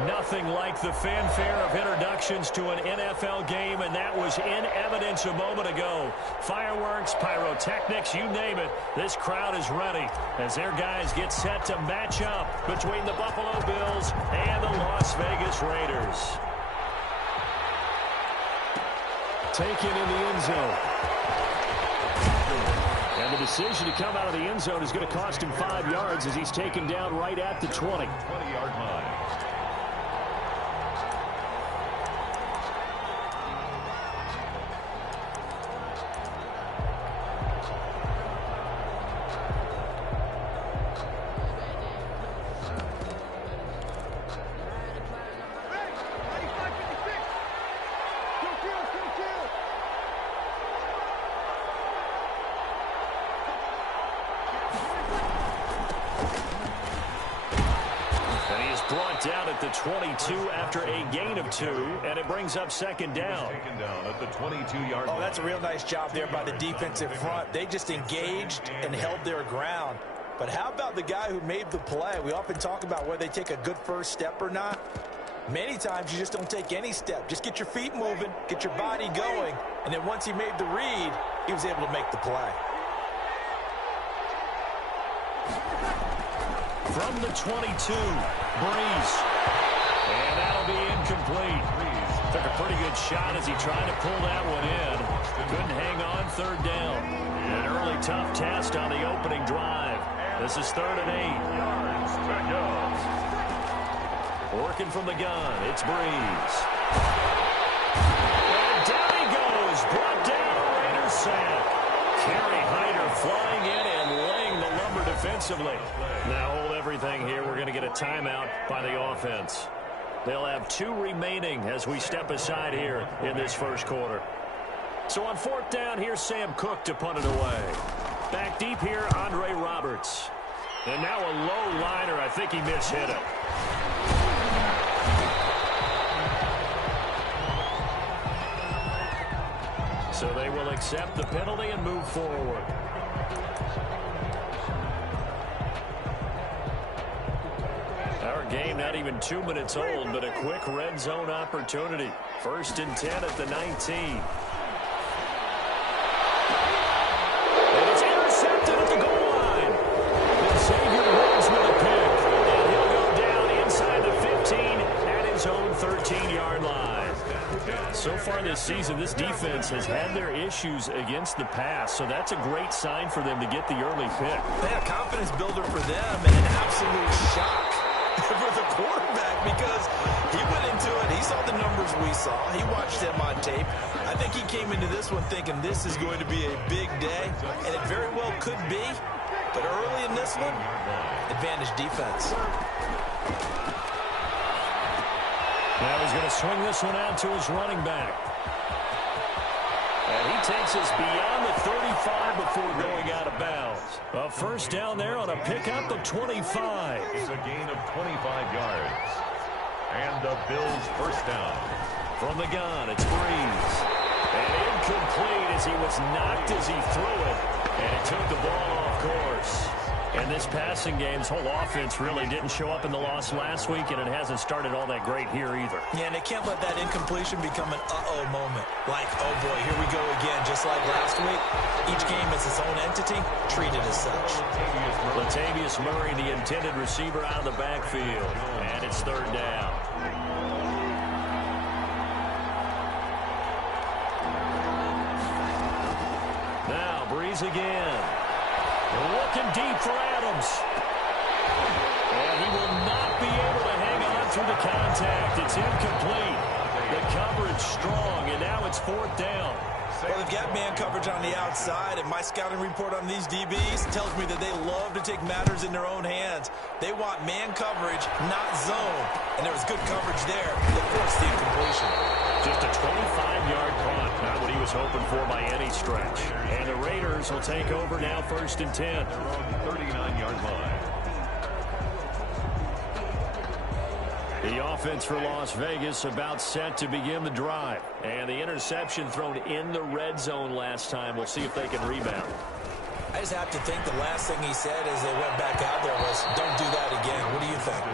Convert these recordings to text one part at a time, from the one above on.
Nothing like the fanfare of introductions to an NFL game, and that was in evidence a moment ago. Fireworks, pyrotechnics, you name it. This crowd is ready as their guys get set to match up between the Buffalo Bills and the Las Vegas Raiders. Taken in the end zone. And the decision to come out of the end zone is going to cost him 5 yards as he's taken down right at the 20. 20-yard line. Brought down at the 22 after a gain of 2, and it brings up second down. Taken down at the 22-yard line. Oh, that's a real nice job there by the defensive front. They just engaged and held their ground. But how about the guy who made the play? We often talk about whether they take a good first step or not. Many times you just don't take any step. Just get your feet moving, get your body going, and then once he made the read, he was able to make the play. From the 22, Breeze. And that'll be incomplete. Took a pretty good shot as he tried to pull that one in. Couldn't hang on, third down. An early tough test on the opening drive. This is 3rd and 8. Working from the gun, it's Breeze. And down he goes. Brought down, Raiders sack. Kerry Hyder flying in and laying the lumber defensively. Now hold everything here. We're going to get a timeout by the offense. They'll have 2 remaining as we step aside here in this first quarter. So on 4th down, here's Sam Cook to punt it away. Back deep here, Andre Roberts. And now a low liner. I think he mishit it. So they will accept the penalty and move forward. Our game not even 2 minutes old, but a quick red zone opportunity. 1st and 10 at the 19. And it's intercepted at the goal line. And Xavier Woods with a pick. And he'll go down inside the 15 at his own 13-yard line. So far this season, this defense has had their issues against the pass, so that's a great sign for them to get the early pick. Yeah, confidence builder for them and an absolute shock for the quarterback because he went into it. He saw the numbers we saw. He watched them on tape. I think he came into this one thinking this is going to be a big day, and it very well could be. But early in this one, advantage defense. Now he's going to swing this one out to his running back. And he takes us beyond the 35 before going out of bounds. A first down there on a pickup of 25. It's a gain of 25 yards. And the Bills first down. From the gun, it's Breeze. And incomplete as he was knocked as he threw it. And it took the ball off course. And this passing game's whole offense really didn't show up in the loss last week, and it hasn't started all that great here either. Yeah, and they can't let that incompletion become an uh-oh moment. Like, oh boy, here we go again, just like last week. Each game is its own entity, treated as such. Latavius Murray, the intended receiver, out of the backfield. And it's 3rd down. Now, Breeze again. Looking deep for Adams. And he will not be able to hang on through the contact. It's incomplete. The coverage strong, and now it's 4th down. Well, they've got man coverage on the outside, and my scouting report on these DBs tells me that they love to take matters in their own hands. They want man coverage, not zone. And there was good coverage there that forced the incompletion. Just a 25-yard punt. Not what he was hoping for by any stretch. And the Raiders will take over now 1st and 10. 39-yard line. The offense for Las Vegas about set to begin the drive. And the interception thrown in the red zone last time. We'll see if they can rebound. I just have to think the last thing he said as they went back out there was, don't do that again. What do you think?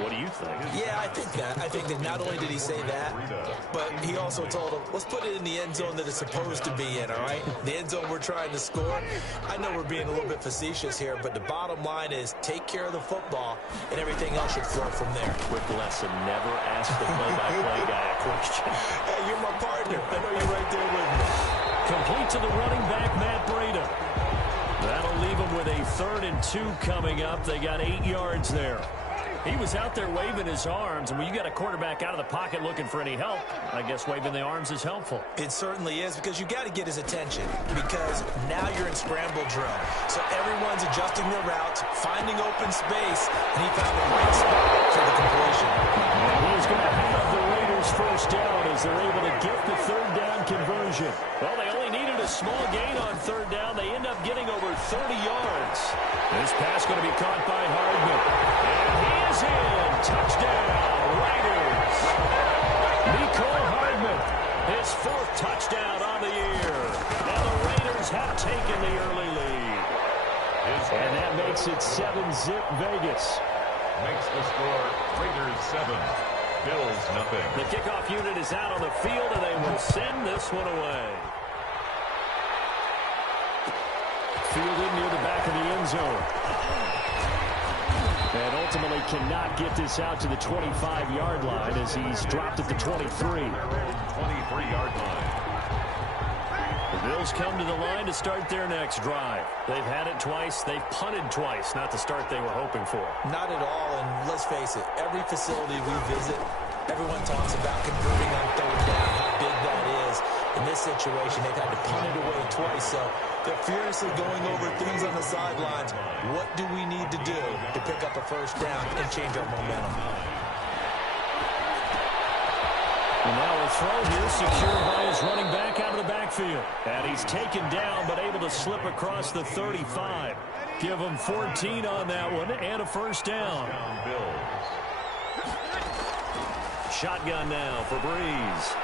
What do you think? Yeah, I think that. I think that not only did he say that, but he also told him, let's put it in the end zone that it's supposed to be in, all right? The end zone we're trying to score. I know we're being a little bit facetious here, but the bottom line is take care of the football, and everything else should flow from there. Quick lesson, never ask the play-by-play guy a question. Hey, you're my partner. I know you're right there with me. Complete to the running back, Matt Breida. That'll leave him with a 3rd and 2 coming up. They got 8 yards there. He was out there waving his arms, and when you got a quarterback out of the pocket looking for any help, I guess waving the arms is helpful. It certainly is, because you got to get his attention, because now you're in scramble drill. So everyone's adjusting their routes, finding open space, and he found the right spot for the completion. He's going to have the Raiders first down as they're able to get the 3rd down conversion. Well, they only needed a small gain on 3rd down. They end up getting over 30 yards. This pass going to be caught by Hardman. And he is in. Touchdown, Raiders. Nicole Hardman, his 4th touchdown on the year. And the Raiders have taken the early lead. And that makes it 7-zip Vegas. Makes the score Raiders 7, Bills nothing. The kickoff unit is out on the field, and they will send this one away. Fielded near the back of the end zone. And ultimately cannot get this out to the 25-yard line as he's dropped at the 23. 23-yard line. The Bills come to the line to start their next drive. They've had it twice. They've punted twice. Not the start they were hoping for. Not at all, and let's face it, every facility we visit, everyone talks about converting on 3rd down, how big that is. In this situation, they've had to punt it away twice, so they're furiously going over things on the sidelines. What do we need to do to pick up a 1st down and change our momentum? And now a throw here secured by his running back out of the backfield. And he's taken down but able to slip across the 35. Give him 14 on that one and a 1st down. Shotgun now for Breeze.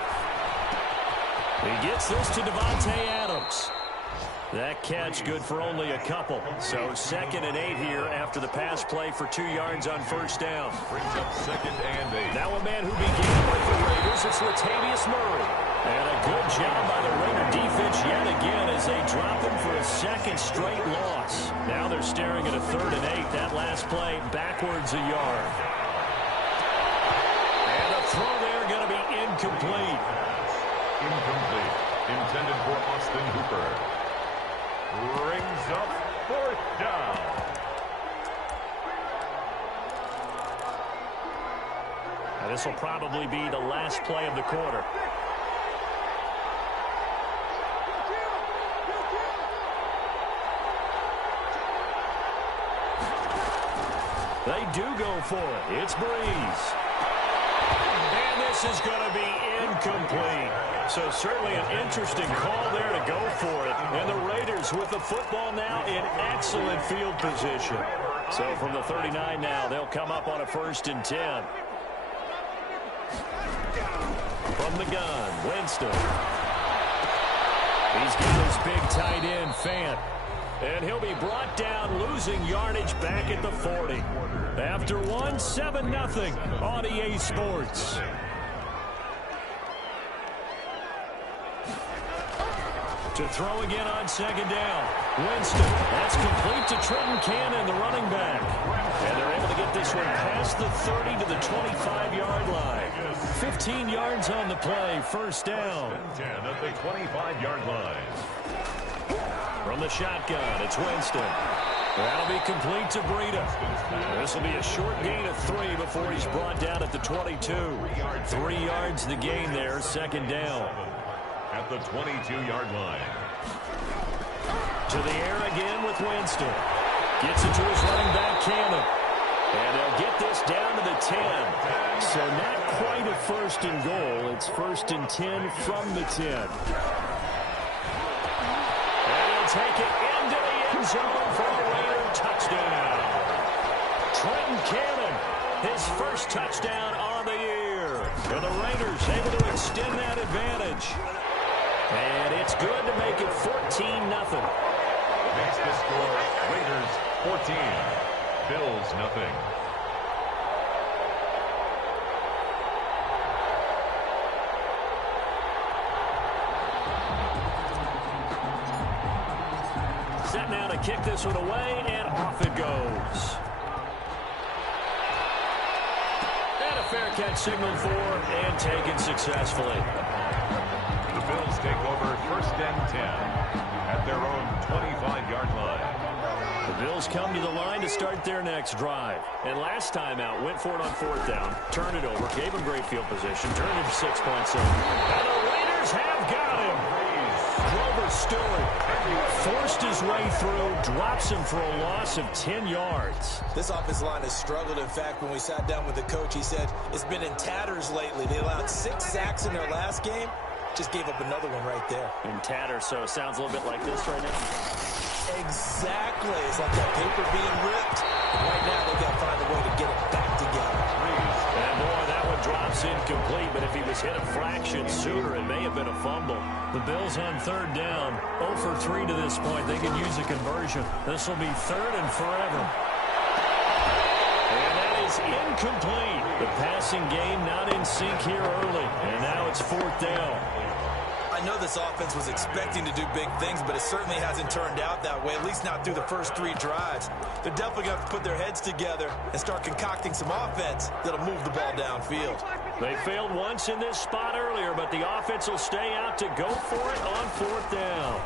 He gets this to Devontae Adams. That catch good for only a couple. So 2nd and 8 here after the pass play for 2 yards on 1st down. Brings up 2nd and 8. Now a man who began with the Raiders, it's Latavius Murray. And a good job by the Raider defense yet again as they drop him for a 2nd straight loss. Now they're staring at a 3rd and 8. That last play backwards a yard. And the throw there going to be incomplete. Incomplete. Intended for Austin Hooper. Brings up 4th down. Now this will probably be the last play of the quarter. They do go for it. It's Breeze. And this is going to be incomplete. So certainly an interesting call there to go for it. And the Raiders with the football now in excellent field position. So from the 39 now, they'll come up on a 1st and 10. From the gun, Winston. He's got his big tight end, Fant. And he'll be brought down, losing yardage back at the 40. After one, 7-0 on EA Sports. To throw again on 2nd down. Winston. That's complete to Trenton Cannon, the running back. And they're able to get this one past the 30 to the 25-yard line. 15 yards on the play. 1st down. 10 at the 25-yard line. From the shotgun, it's Winston. That'll be complete to Breida. This will be a short gain of 3 before he's brought down at the 22. 3 yards the gain there. 2nd down. At the 22-yard line. To the air again with Winston. Gets it to his running back, Cannon. And they'll get this down to the 10. So not quite a 1st and goal. It's 1st and 10 from the 10. And he'll take it into the end zone for a Raider touchdown. Trenton Cannon, his 1st touchdown on the year. And the Raiders able to extend that advantage. And it's good to make it 14-0. Makes the score Raiders 14, Bills nothing. kick this one away, and off it goes. And a fair catch signaled for and taken successfully. The Bills take over 1st and 10 at their own 25-yard line. The Bills come to the line to start their next drive. And last time out, went for it on 4th down, turned it over, gave him great field position, turned it to 6 points. And the Raiders have got him. Grover Stewart forced his way through, drops him for a loss of 10 yards. This offensive line has struggled. In fact, when we sat down with the coach, he said it's been in tatters lately. They allowed 6 sacks in their last game. Just gave up another one right there. In tatters, so it sounds a little bit like this right now. Exactly. It's like that paper being ripped. And right now, they've got to find a way to get it back together. And boy, that one drops incomplete, but if he was hit a fraction sooner, it may have been a fumble. The Bills on 3rd down, 0 for 3 to this point. They could use a conversion. This will be 3rd and forever. And that is incomplete. The passing game not in sync here early. And now it's 4th down. I know this offense was expecting to do big things, but it certainly hasn't turned out that way, at least not through the first 3 drives. They're definitely going to have to put their heads together and start concocting some offense that'll move the ball downfield. They failed once in this spot earlier, but the offense will stay out to go for it on 4th down.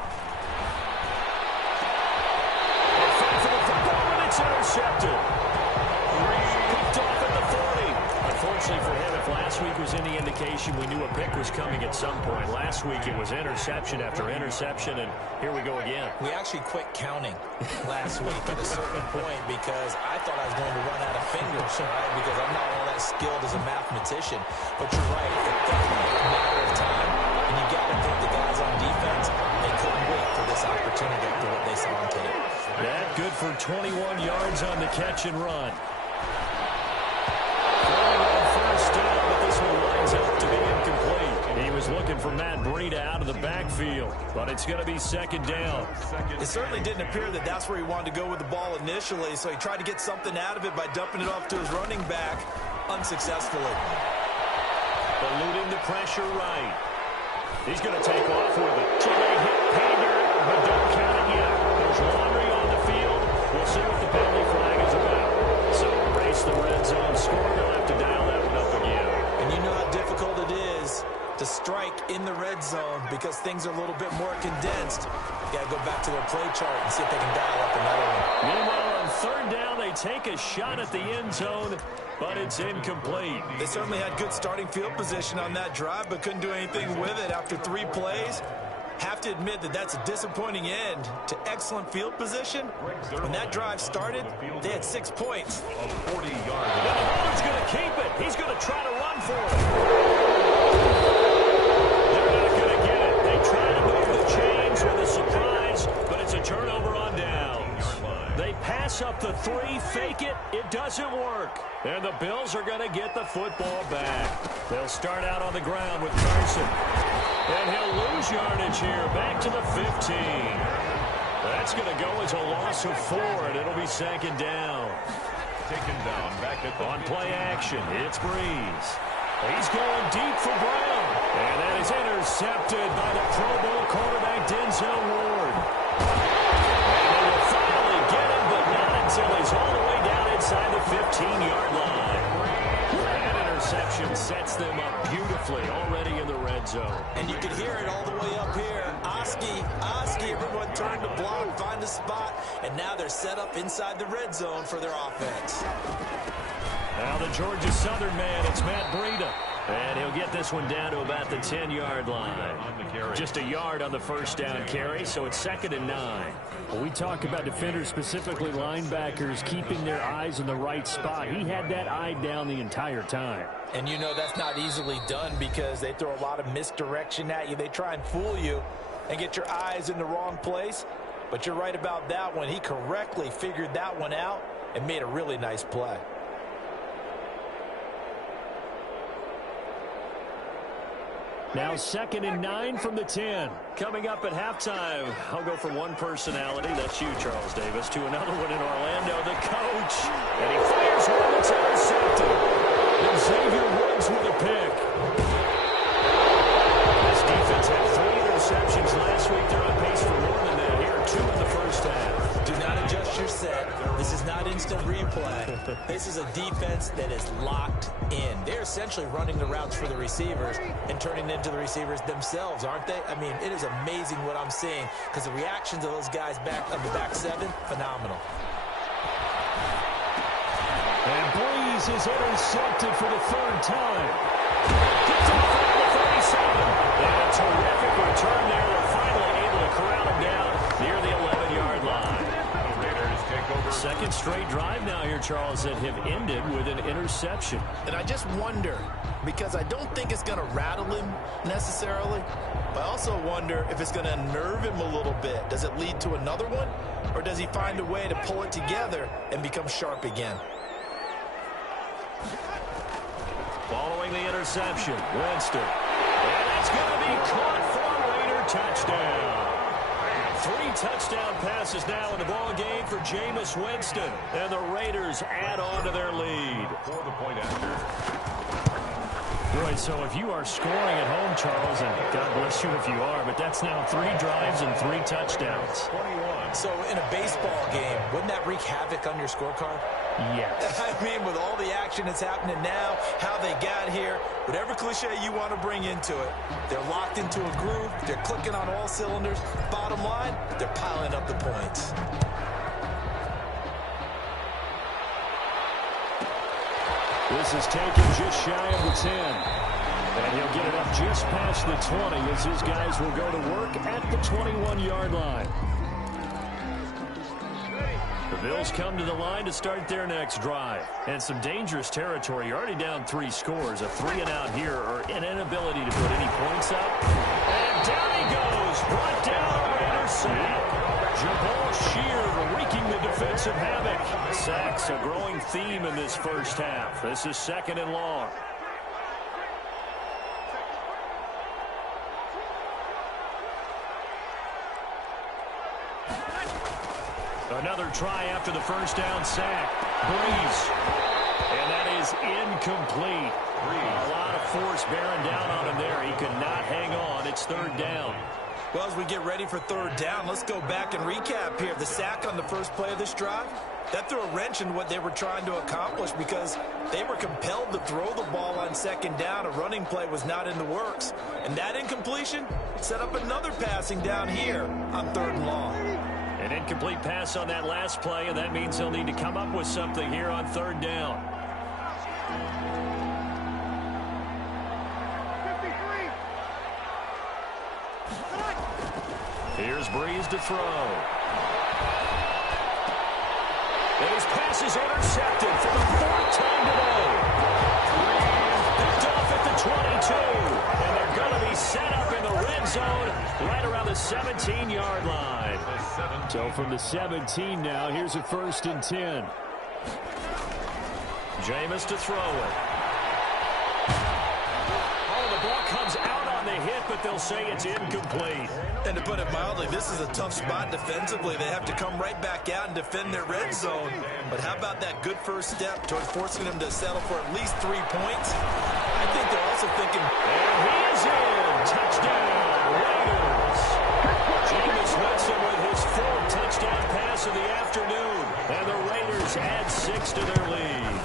They fight for the football, and it's intercepted. Picked off at the 40. Unfortunately for him, if last week was any indication, we knew a pick was coming at some point. Last week it was interception after interception, and here we go again. We actually quit counting last week at a certain point because I thought I was going to run out of fingers, right? Because I'm not all that skilled as a mathematician. But you're right, it felt like a matter of time, and you got to think the guys on defense, they couldn't wait for this opportunity after what they saw on tape. That good for 21 yards on the catch and run. He was looking for Matt Breida out of the backfield, but it's going to be 2nd down. It certainly didn't appear that that's where he wanted to go with the ball initially, so he tried to get something out of it by dumping it off to his running back unsuccessfully. Eluding the pressure right. He's going to take off with it. So they hit Painter, but don't count it yet. There's laundry on the field. We'll see what the penalty flag is about. So race the red zone score. They'll have to dial that one up again. And you know how difficult it is to strike in the red zone because things are a little bit more condensed. You got to go back to their play chart and see if they can dial up another one. Meanwhile, on 3rd down, they take a shot at the end zone, but it's incomplete. They certainly had good starting field position on that drive, but couldn't do anything with it after 3 plays. Have to admit that that's a disappointing end to excellent field position. When that drive started, they had 6 points. 40 yards. He's going to keep it. He's going to try to run for it. They're not going to get it. They try to move the chains with a surprise, but it's a turnover on downs. They pass up the 3, fake it. It doesn't work. And the Bills are going to get the football back. They'll start out on the ground with Carson. And he'll lose yardage here, back to the 15. That's going to go as a loss of 4, and it'll be 2nd down. Taken down back at the on play action, it's Breeze. He's going deep for Brown. And that is intercepted by the Pro Bowl quarterback, Denzel Ward. And they will finally get him, but not until he's all the way down inside the 15-yard line. That interception sets them up beautifully already in the red zone. And you can hear it all the way up here. Oski, everyone turned to block, find a spot, and now they're set up inside the red zone for their offense. Now the Georgia Southern man, it's Matt Breida. And he'll get this one down to about the 10-yard line. Just a yard on the 1st down carry, so it's 2nd and 9. Well, we talk about defenders, specifically linebackers, keeping their eyes in the right spot. He had that eye down the entire time. And you know that's not easily done because they throw a lot of misdirection at you. They try and fool you and get your eyes in the wrong place. But you're right about that one. He correctly figured that one out and made a really nice play. Now 2nd and 9 from the 10. Coming up at halftime, I'll go from one personality, that's you, Charles Davis, to another one in Orlando, the coach. And he fires one that's intercepted. And Xavier Woods with a pick. This defense had 3 interceptions last week. They're on pace for more than that here, 2 in the first half. Do is a defense that is locked in. They're essentially running the routes for the receivers and turning into the receivers themselves, aren't they? I mean, it is amazing what I'm seeing because the reactions of those guys back of the back seven, phenomenal. And Breeze is intercepted for the third time. Gets off at the 37. And a terrific return there. They're finally able to corral him down near the 11-yard line. The Raiders take over. Second straight drive now here, Charles, that have ended with an interception. And I just wonder, because I don't think it's going to rattle him necessarily, but I also wonder if it's going to unnerve him a little bit. Does it lead to another one? Or does he find a way to pull it together and become sharp again? Following the interception, Winston. And that's going to be caught for a Raider touchdown. 3 touchdown passes now in the ball game for Jameis Winston. And the Raiders add on to their lead. For the point after. Boy, so if you are scoring at home, Charles, and God bless you if you are, but that's now 3 drives and 3 touchdowns. 21. So in a baseball game, wouldn't that wreak havoc on your scorecard? Yes. I mean, with all the action that's happening now, how they got here, whatever cliche you want to bring into it, they're locked into a groove, they're clicking on all cylinders. Bottom line, they're piling up the points. This is taken just shy of the 10. And he'll get it up just past the 20 as his guys will go to work at the 21-yard line. The Bills come to the line to start their next drive. And some dangerous territory. You're already down 3 scores. A 3-and-out here or an inability to put any points up. And down he goes. Brought down a Raider sack. Jabal Sheard wreaking the defensive havoc. Sacks a growing theme in this first half. This is 2nd and long. Another try after the first down sack. Breeze. And that is incomplete. A lot of force bearing down on him there. He could not hang on. It's 3rd down. Well, as we get ready for 3rd down, let's go back and recap here. The sack on the first play of this drive, that threw a wrench in what they were trying to accomplish because they were compelled to throw the ball on 2nd down. A running play was not in the works. And that incompletion set up another passing down here on 3rd and long. An incomplete pass on that last play, and that means they'll need to come up with something here on 3rd down. Here's Breeze to throw. And his pass is intercepted for the 4th time today. Picked off at the 22. And they're going to be set up in the red zone right around the 17-yard line. So from the 17 now, here's a 1st and 10. Jameis to throw it. Oh, the ball comes out on the hit, but they'll say it's incomplete. And to put it mildly, this is a tough spot defensively. They have to come right back out and defend their red zone. But how about that good first step towards forcing them to settle for at least 3 points? I think they're also thinking, and he is in. Touchdown, Raiders. Jameis Winston with his 4th touchdown pass of the afternoon. And the Raiders add 6 to their lead.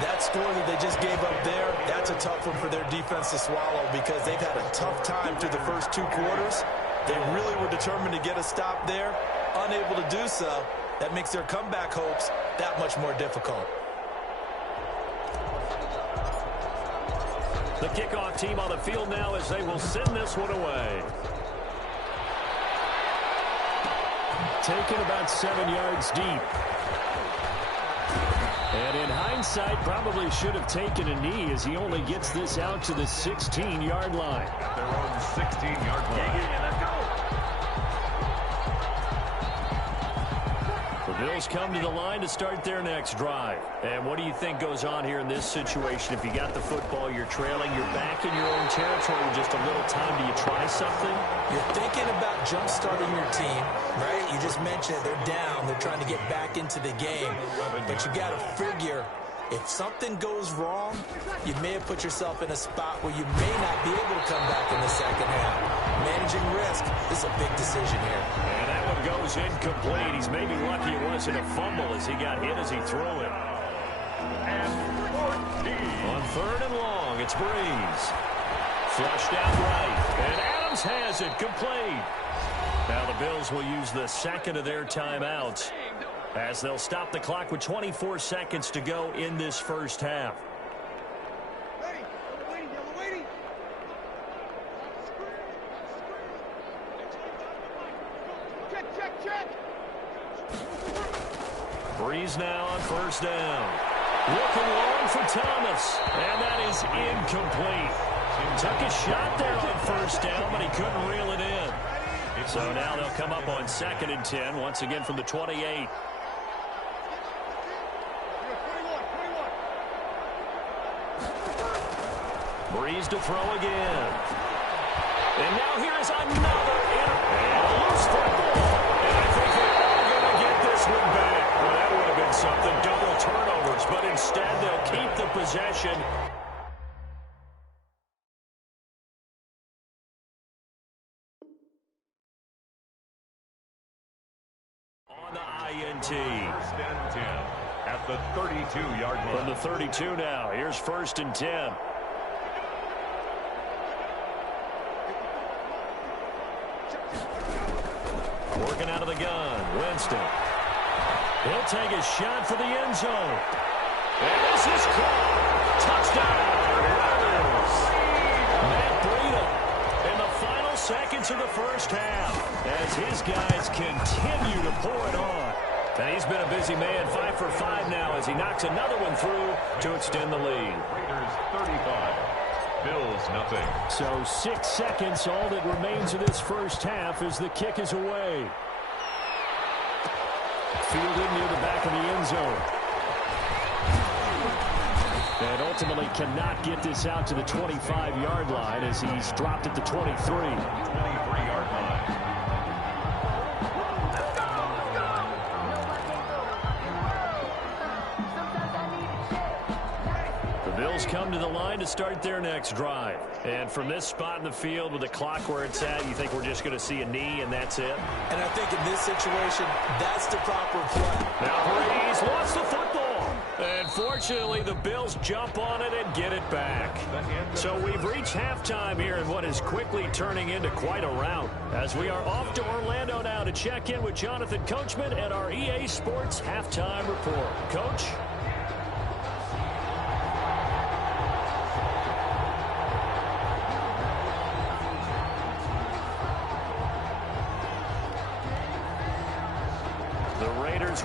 that score that they just gave up there, that's a tough one for their defense to swallow because they've had a tough time through the first 2 quarters. They really were determined to get a stop there, unable to do so. That makes their comeback hopes that much more difficult. The kickoff team on the field now as they will send this one away. Taken about 7 yards deep. And in hindsight, probably should have taken a knee as he only gets this out to the 16-yard line. At their own 16-yard line. The Bills come to the line to start their next drive. And what do you think goes on here in this situation? If you got the football, you're trailing, you're back in your own territory with just a little time. Do you try something? You're thinking about jump-starting your team, right? You just mentioned they're down. They're trying to get back into the game. But you got to figure if something goes wrong, you may have put yourself in a spot where you may not be able to come back in the second half. Managing risk is a big decision here. And that one goes incomplete. He's maybe lucky it wasn't a fumble as he got hit as he threw it. 3rd and long. It's Breeze. Flushed out right. And Adams has it complete. Now the Bills will use the second of their timeouts as they'll stop the clock with 24 seconds to go in this first half. Breeze now on 1st down. Looking long for Thomas, and that is incomplete. Took a shot there on 1st down, but he couldn't reel it in. So now they'll come up on 2nd and 10, once again from the 28. Breeze to throw again. And now here's another and a loose football. And I think they're all going to get this one back. Well, that would have been something, double turnovers, but instead they'll keep the possession. On the INT. 1st and 10 at the 32-yard line. From the 32 now, here's 1st and 10. Working out of the gun, Winston. He'll take a shot for the end zone. And this is caught. Touchdown, Raiders. Matt Breida in the final seconds of the first half as his guys continue to pour it on. And he's been a busy man, 5 for 5 now as he knocks another one through to extend the lead. Raiders 35. Bills nothing. So 6 seconds, all that remains of this first half as the kick is away. Fielded near the back of the end zone. And ultimately cannot get this out to the 25-yard line as he's dropped at the 23. 23-yard line. Bills come to the line to start their next drive. And from this spot in the field with the clock where it's at, you think we're just going to see a knee and that's it? And I think in this situation, that's the proper play. Now Breeze lost the football. And fortunately, the Bills jump on it and get it back. So we've reached halftime here in what is quickly turning into quite a rout. As we are off to Orlando now to check in with Jonathan Coachman at our EA Sports Halftime Report. Coach?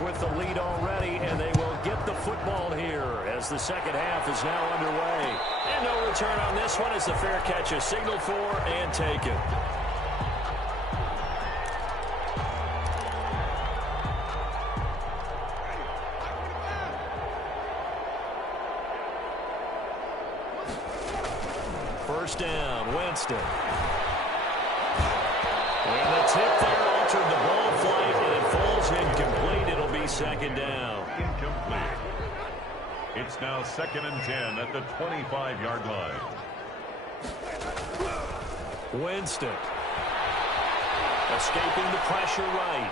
With the lead already, and they will get the football here as the second half is now underway. And no return on this one as the fair catch is signaled for and taken. First down, Winston. And the tip there altered the ball flight, and it falls incomplete. It'll be second down. Incomplete. It's now 2nd and 10 at the 25-yard line. Winston. Escaping the pressure right.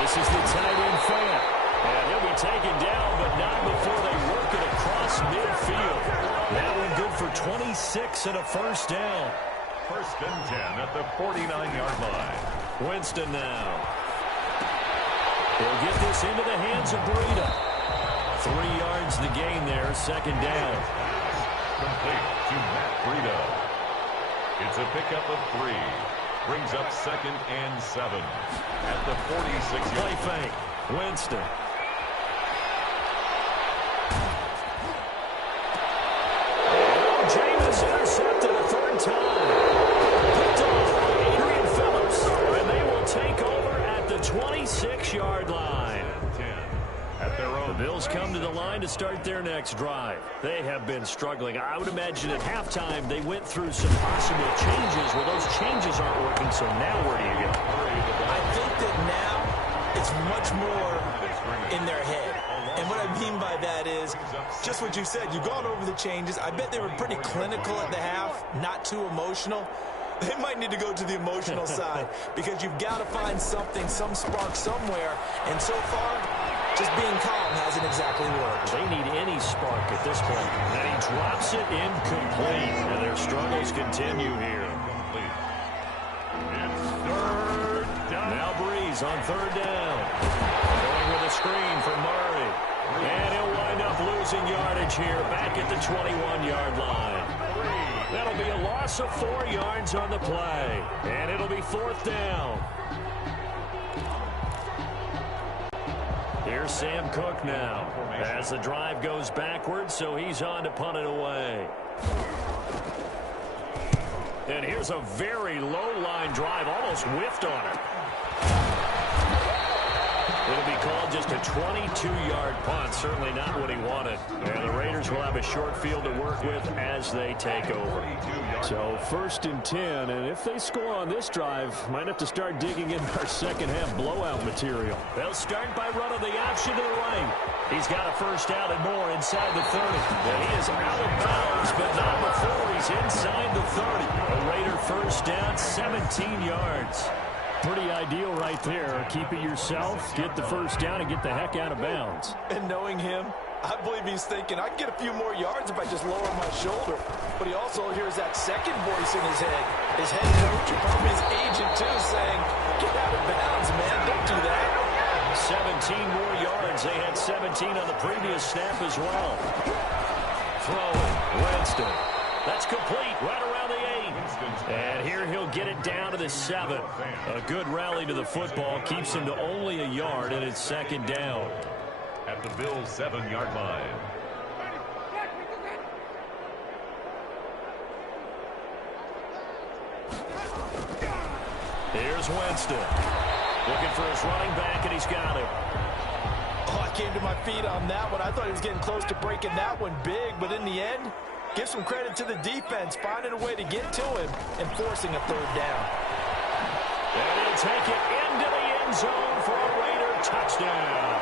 This is the tight end fan. And he'll be taken down, but not before they work it across midfield. That one good for 26 and a first down. 1st and 10 at the 49-yard line. Winston now. He'll get this into the hands of Breida. 3 yards the gain there, second down. Complete to Matt Breida. It's a pickup of 3. Brings up 2nd and 7 at the 46-yard line. Play fake. Winston. Jameis intercepted a 3rd time. Picked off by Adrian Phillips. And they will take over at the 26-yard line. At their own. The Bills come to the line to start their next drive. They have been struggling. I would imagine at halftime they went through some possible changes. Well, those changes aren't working, so now where do you go? I think that now it's much more in their head. And what I mean by that is just what you said. You've gone over the changes. I bet they were pretty clinical at the half, not too emotional. They might need to go to the emotional side because you've got to find something, some spark somewhere. And so far, just being calm hasn't exactly definitely worked. They need any spark at this point. And he drops it incomplete. And their struggles continue here. It's third down. Now Breeze on third down. Going with a screen for Murray. And he'll wind up losing yardage here back at the 21-yard line. That'll be a loss of 4 yards on the play. And it'll be fourth down. Here's Sam Cook now as the drive goes backwards, so he's on to punt it away. And here's a very low-line drive, almost whiffed on it. It'll be called just a 22-yard punt, certainly not what he wanted. And the Raiders will have a short field to work with as they take over. So first and 10, and if they score on this drive, might have to start digging in our second-half blowout material. They'll start by running the option to the right. He's got a first down and more inside the 30. And he is out of bounds, but not before he's inside the 30. A Raider first down, 17 yards. Pretty ideal right there. Keep it yourself, get the first down, and get the heck out of bounds. And knowing him, I believe he's thinking, I can get a few more yards if I just lower my shoulder. But he also hears that second voice in his head. His head coach, or probably his agent too, saying, get out of bounds, man, don't do that. 17 more yards. They had 17 on the previous snap as well. Throwing, Winston. That's complete, right around the 8. And here he'll get it down to the 7. A good rally to the football keeps him to only a yard, and it's second down. At the Bills' 7-yard line. Here's Winston. Looking for his running back, and he's got him. Oh, I came to my feet on that one. I thought he was getting close to breaking that one big, but in the end, give some credit to the defense, finding a way to get to him and forcing a third down. And he'll take it into the end zone for a Raider touchdown.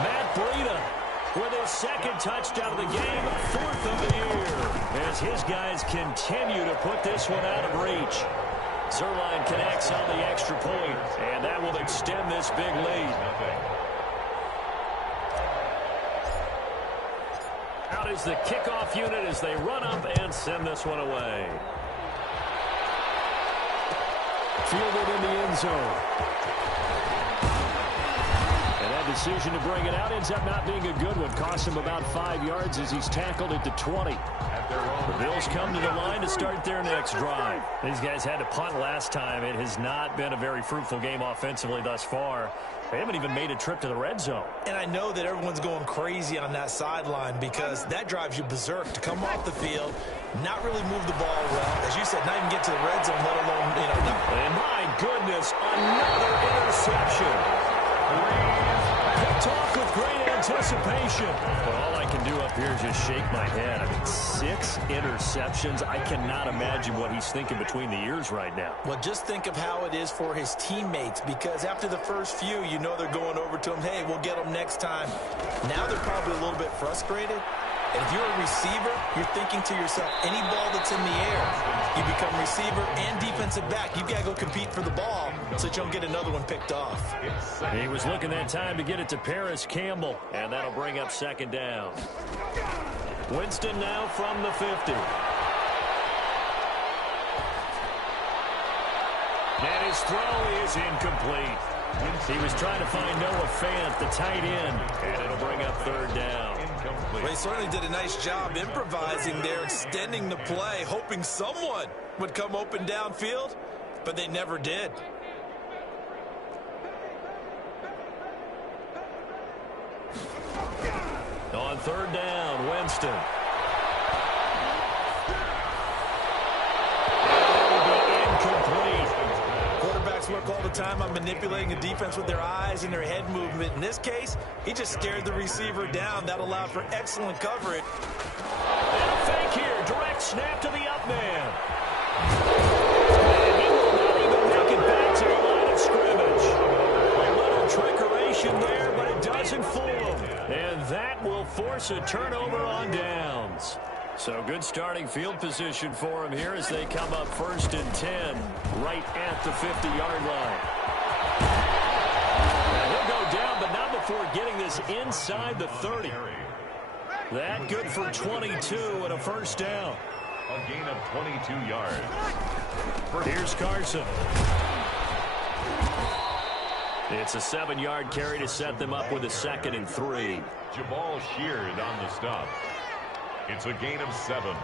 Matt Breida with his second touchdown of the game, 4th of the year, as his guys continue to put this one out of reach. Zerline connects on the extra point, and that will extend this big lead. Out is the kickoff unit as they run up and send this one away. Fielded in the end zone. And that decision to bring it out ends up not being a good one. Cost him about 5 yards as he's tackled at the 20. The Bills come to the line to start their next drive. These guys had to punt last time. It has not been a very fruitful game offensively thus far. They haven't even made a trip to the red zone. And I know that everyone's going crazy on that sideline because that drives you berserk to come off the field, not really move the ball well. As you said, not even get to the red zone, let alone, And my goodness, another interception. Picked off with great anticipation. But all I can do up here is just shake my head. I mean, 6 interceptions. I cannot imagine what he's thinking between the ears right now. Well, just think of how it is for his teammates, because after the first few, you know they're going over to him, hey, we'll get them next time. Now they're probably a little bit frustrated. And if you're a receiver, you're thinking to yourself, any ball that's in the air, you become receiver and defensive back. You've got to go compete for the ball so that you don't get another one picked off. He was looking that time to get it to Paris Campbell, and that'll bring up second down. Winston now from the 50. And his throw is incomplete. He was trying to find Noah Fant, the tight end, and it'll bring up third down. Well, he certainly did a nice job improvising there, extending the play, hoping someone would come open downfield, but they never did. On third down, Winston. Work all the time on manipulating a defense with their eyes and their head movement. In this case, he just stared the receiver down. That allowed for excellent coverage. And a fake here. Direct snap to the up man. And he will not even make it back to the line of scrimmage. A little trickeration there, but it doesn't fool him. And that will force a turnover on downs. So good starting field position for him here as they come up first and 10 right at the 50-yard line. Now he'll go down, but not before before getting this inside the 30. That good for 22 and a first down. A gain of 22 yards. Here's Carson. It's a 7-yard carry to set them up with a 2nd and 3. Jabal sheared on the stop. It's a gain of 7.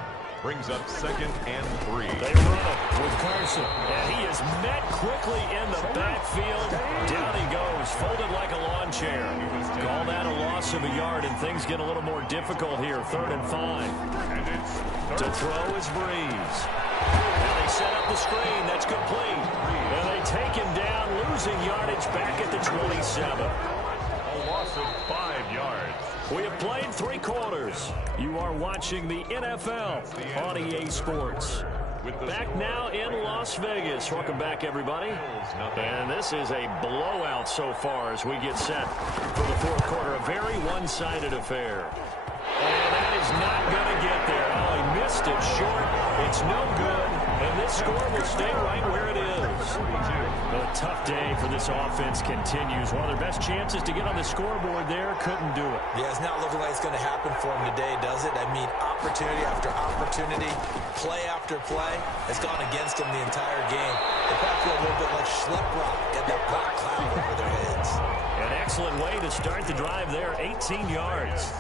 Brings up 2nd and 3. They run it with Carson. And he is met quickly in the backfield. Down he goes, folded like a lawn chair. Call that a loss of a yard, and things get a little more difficult here. 3rd and 5. To throw is Breeze. And they set up the screen. That's complete. And they take him down, losing yardage back at the 27. A loss of 5 yards. We have played 3 quarters. You are watching the NFL on EA Sports. Back now in Las Vegas. Welcome back, everybody. And this is a blowout so far as we get set for the 4th quarter. A very one-sided affair. And that is not going to get there. Oh, he missed it short. It's no good. And this score will stay right where it is. A tough day for this offense continues. One of their best chances to get on the scoreboard there, couldn't do it. Yeah, it's not looking like it's going to happen for him today, does it? I mean, opportunity after opportunity, play after play has gone against him the entire game. They probably feel a little bit like Schlep Rock, got that black cloud over their heads. An excellent way to start the drive there, 18 yards.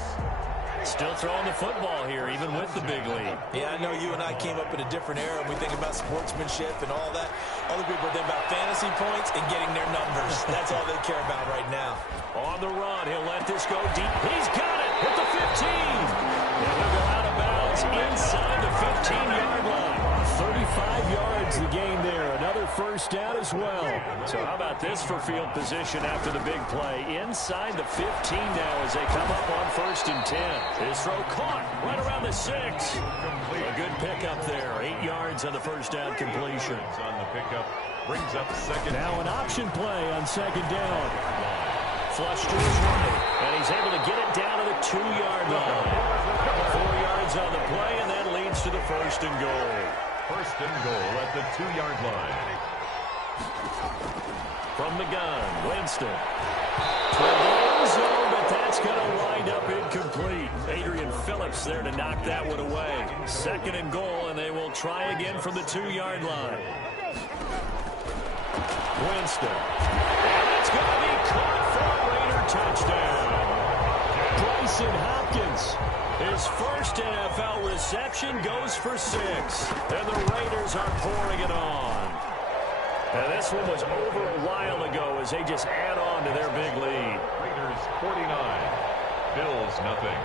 Still throwing the football here, even with the big lead. Yeah, I know you and I came up in a different era, and we think about sportsmanship and all that. Other people think about fantasy points and getting their numbers. That's all they care about right now. On the run, he'll let this go deep. He's got it at the 15. And he'll go out of bounds inside the 15-yard line. 35 yards the gain there. Another first down as well. So how about this for field position after the big play? Inside the 15 now as they come up on 1st and 10. His throw caught right around the 6. A good pickup there. 8 yards on the first down completion. On the pickup. Brings up 2nd. Now an option play on 2nd down. Flush to his right. And he's able to get it down to the 2-yard line. 4 yards on the play, and that leads to the 1st and goal. 1st and goal at the 2-yard line. From the gun, Winston. Toward the end zone, but that's going to wind up incomplete. Adrian Phillips there to knock that one away. 2nd and goal, and they will try again from the 2-yard line. Winston. And it's going to be caught for a Raider touchdown. Bryson Hopkins. His first NFL reception goes for 6. And the Raiders are pouring it on. And this one was over a while ago as they just add on to their big lead. Raiders 49. Bills nothing.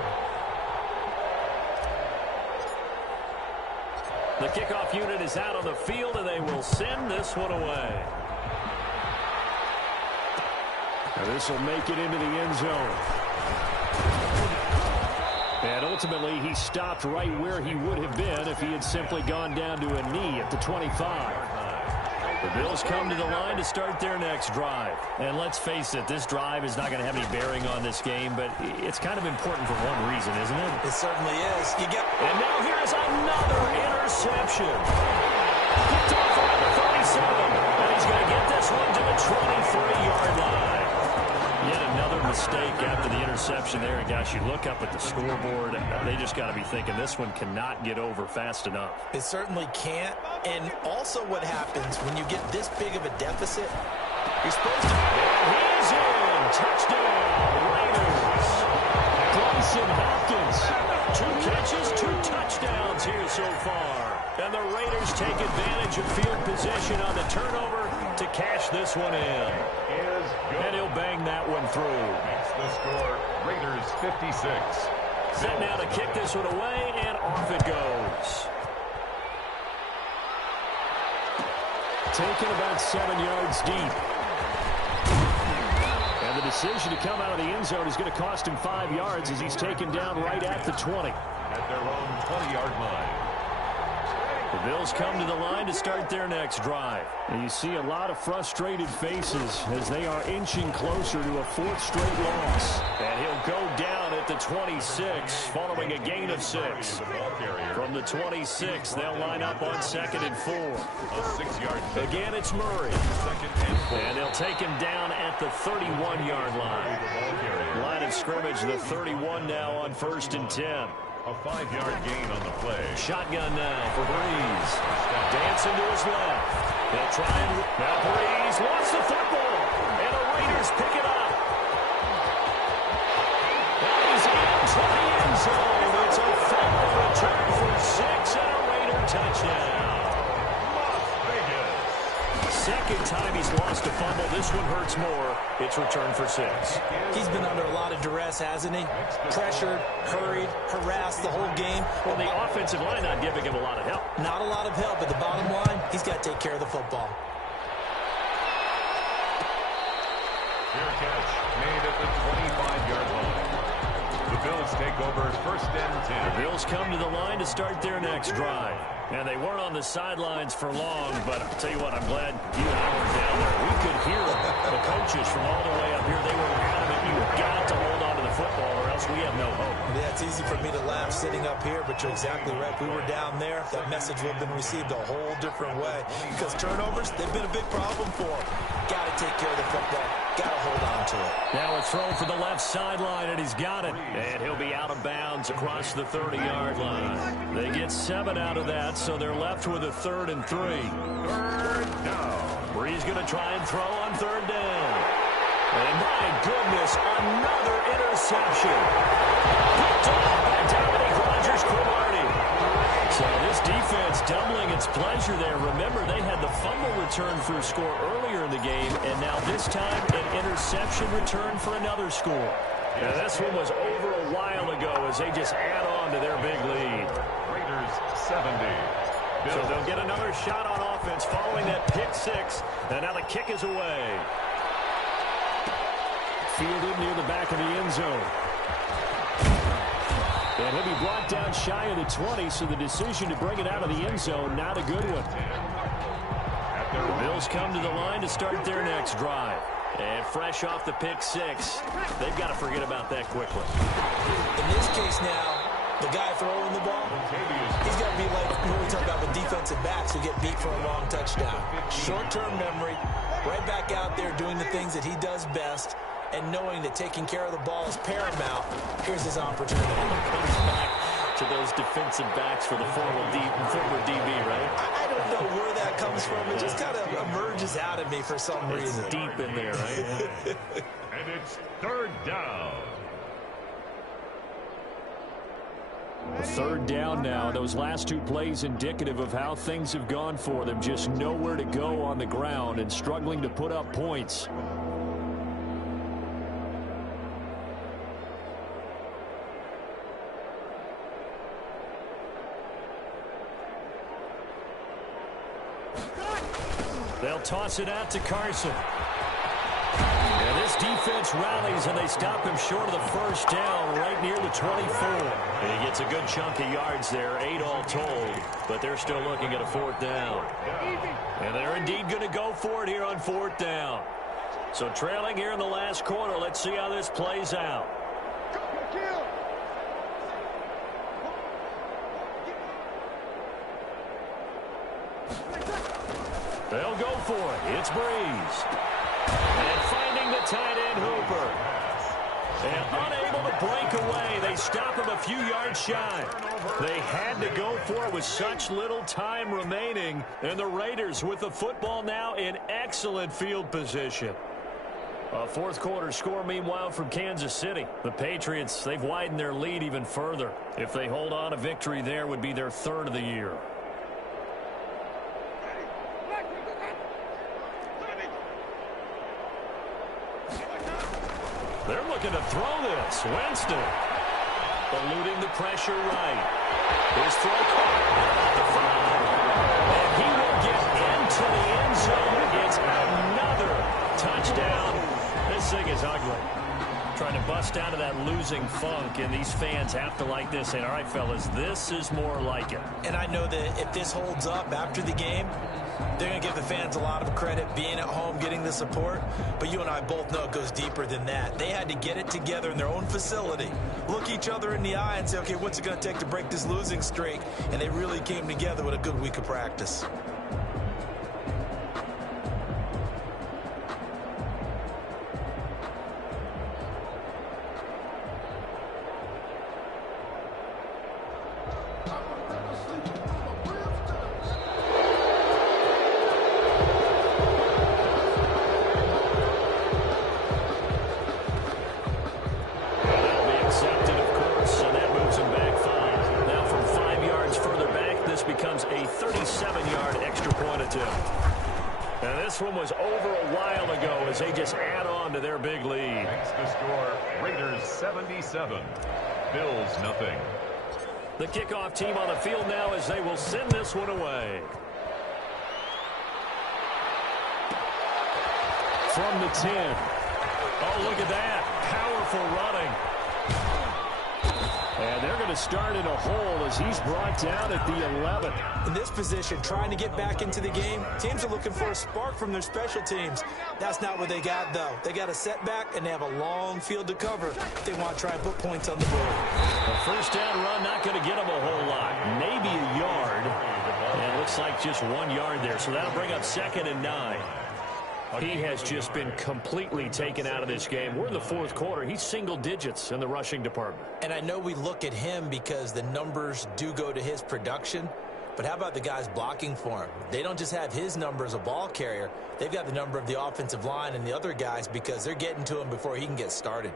The kickoff unit is out on the field, and they will send this one away. Now this will make it into the end zone. And ultimately, he stopped right where he would have been if he had simply gone down to a knee at the 25. The Bills come to the line to start their next drive. And let's face it, this drive is not going to have any bearing on this game, but it's kind of important for one reason, isn't it? It certainly is. And now here's another interception. Picked off around the 37. And he's going to get this one to the 23-yard line. Yet another mistake after the interception there. And gosh, you look up at the scoreboard, they just got to be thinking this one cannot get over fast enough. It certainly can't. And also what happens when you get this big of a deficit, you're supposed to... And he's in. Touchdown, Raiders. Bryson Hopkins. 2 catches, 2 touchdowns here so far. And the Raiders take advantage of field position on the turnover to cash this one in. And he'll bang that one through. Makes the score, Raiders 56. Set now to kick this one away, and off it goes. Taken about 7 yards deep. And the decision to come out of the end zone is going to cost him 5 yards as he's taken down right at the 20. At their own 20-yard line. The Bills come to the line to start their next drive. And you see a lot of frustrated faces as they are inching closer to a 4th straight loss. And he'll go down at the 26 following a gain of 6. From the 26, they'll line up on 2nd and 4. A 6-yard. Again, it's Murray. 2nd and 4. And they'll take him down at the 31-yard line. line of scrimmage, the 31 now on 1st and 10. A 5-yard gain on the play. Shotgun now for Breeze. Dancing to his left. They'll try and... Now Breeze wants the football. And the Raiders pick it up. And he's into the end zone. It's a fumble return for 6 and a Raider touchdown. Second time he's lost a fumble. This one hurts more. It's returned for 6. He's been under a lot of duress, hasn't he? Pressured, hurried, harassed the whole game. Well, the offensive line not giving him a lot of help. Not a lot of help, but the bottom line, he's got to take care of the football. Fair catch made at the 25-yard line. The Bills take over 1st and 10. The Bills come to the line to start their next drive. And they weren't on the sidelines for long, but I'll tell you what, I'm glad you and I were down there. We could hear the coaches from all the way up here. They were adamant you've got to hold on to the football or else we have no hope. Yeah, it's easy for me to laugh sitting up here, but you're exactly right. If we were down there, that message would have been received a whole different way. Because turnovers, they've been a big problem for them. Got to take care of the football. Got to hold on to it. Now a throw for the left sideline, and he's got it. And he'll be out of bounds across the 30-yard line. They get 7 out of that, so they're left with a 3rd and 3. 3rd down. Bree's going to try and throw on 3rd down. And my goodness, another interception. Picked off by Dominique Rodgers-Cromartie. So this defense doubling its pleasure there. Remember, they had the fumble return for a score earlier in the game, and now this time an interception return for another score. And this one was over a while ago as they just add on to their big lead. Raiders 70. So they'll get another shot on offense following that pick 6, and now the kick is away. Fielded near the back of the end zone. And he'll be brought down shy of the 20, so the decision to bring it out of the end zone, not a good one. The Bills come to the line to start their next drive. And fresh off the pick 6, they've got to forget about that quickly. In this case now, the guy throwing the ball, he's got to be like what we talk about with defensive backs who get beat for a long touchdown. Short-term memory, right back out there doing the things that he does best, and knowing that taking care of the ball is paramount. Here's his opportunity. Comes back to those defensive backs for the former DB, right? I don't know where that comes from. It just kind of emerges out of me for some reason. It's deep in there, right? And it's 3rd down. A 3rd down now. Those last 2 plays indicative of how things have gone for them. Just nowhere to go on the ground and struggling to put up points. They'll toss it out to Carson. And this defense rallies, and they stop him short of the 1st down right near the 24. And he gets a good chunk of yards there, 8 all told, but they're still looking at a 4th down. And they're indeed going to go for it here on 4th down. So trailing here in the last quarter, let's see how this plays out. They'll go for it. It's Breeze. And finding the tight end, Hooper. And unable to break away. They stop him a few yards shy. They had to go for it with such little time remaining. And the Raiders with the football now in excellent field position. A 4th quarter score, meanwhile, from Kansas City. The Patriots, they've widened their lead even further. If they hold on, a victory there would be their 3rd of the year. They're looking to throw this. Winston eluding the pressure right. His throw caught at the 5. And he will get into the end zone. It's another touchdown. This thing is ugly. Trying to bust out of that losing funk, and these fans have to like this. And all right, fellas, this is more like it. And I know that if this holds up after the game, they're going to give the fans a lot of credit being at home, getting the support. But you and I both know it goes deeper than that. They had to get it together in their own facility, look each other in the eye and say, okay, what's it going to take to break this losing streak? And they really came together with a good week of practice. 37-yard extra point attempt. And this one was over a while ago as they just add on to their big lead. Makes the score Raiders 77, Bills nothing. The kickoff team on the field now as they will send this one away. From the 10. Oh, look at that. Powerful running. And they're going to start in a hole as he's brought down at the 11. In this position, trying to get back into the game, teams are looking for a spark from their special teams. That's not what they got, though. They got a setback, and they have a long field to cover if they want to try and put points on the board. A first down run, not going to get them a whole lot. Maybe a yard. And it looks like just 1 yard there, so that'll bring up 2nd and 9. He has just been completely taken out of this game. We're in the 4th quarter. He's single digits in the rushing department. And I know we look at him because the numbers do go to his production. But how about the guys blocking for him? They don't just have his number as a ball carrier. They've got the number of the offensive line and the other guys because they're getting to him before he can get started.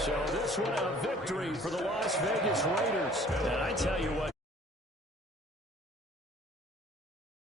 So this one a victory for the Las Vegas Raiders. And I tell you what.